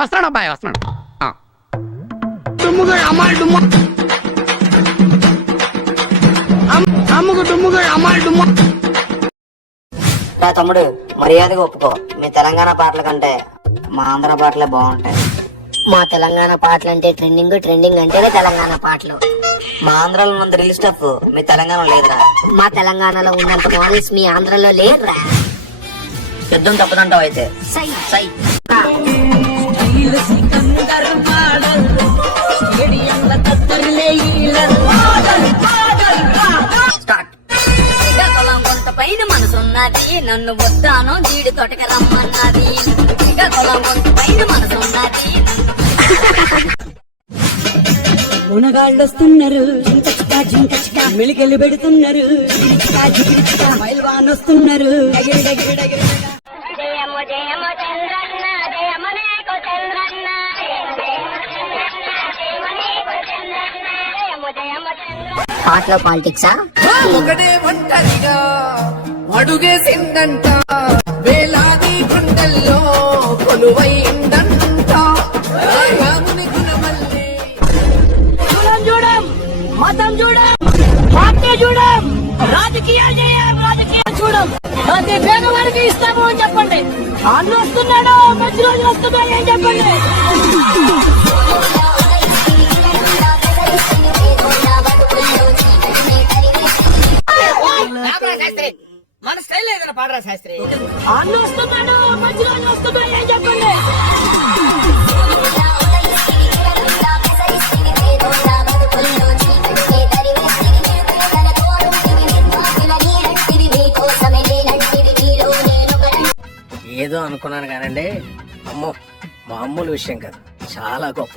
వస్తున్నాడు అబ్బాయి వస్తున్నాడు. తమ్ముడు మర్యాదగా ఒప్పుకో, మీ తెలంగాణ పాటల కంటే మా ఆంధ్ర పాటలే బాగుంటాయి. మా తెలంగాణ పాటలు అంటే ట్రెండింగ్ అంటేనే తెలంగాణ పాటలు. మా ఆంధ్రాలో ఉన్నంత రియల్ స్టఫ్ మీ తెలంగాణలో లేదురా. మా తెలంగాణలో ఉన్నంత మోడల్స్ మీ ఆంధ్రలో లేదురా. యుద్ధం తప్పదంటావు అయితే సై సై. పైన మనసున్నది నన్ను వద్దాను జీడి తోటక రమ్మన్నది. పైన మనసున్నది మునగాళ్ళు వస్తున్నారు, మెలికెళ్ళి పెడుతున్నారు, మైల్వాన్ వస్తున్నారు. పాటలో పాలిటిక్సా? ఒకటే ఒంటరిగా అడుగేసిందంట, వేలాది గుండెల్లో కొలువైందంట. రాముని గుణమల్లే చూడం మతం చూడం పార్టీ చూడం రాజకీయాలు చేయం, రాజకీయాలు చూడం. ప్రతి పేదవాడికి ఇస్తాము అని చెప్పండి. అన్న వస్తున్నాడు, మంచి రోజులు వస్తున్నాయి అని చెప్పండి. మన స్టైల్ ఏదైనా పాడరా శాస్త్రి. అన్న వస్తున్నాడు, మంచి రోజులు వస్తున్నాయి అని చెప్పండి. ఏదో అనుకున్నాను కానండి, అమ్మో మామూలు విషయం కాదు, చాలా గొప్ప.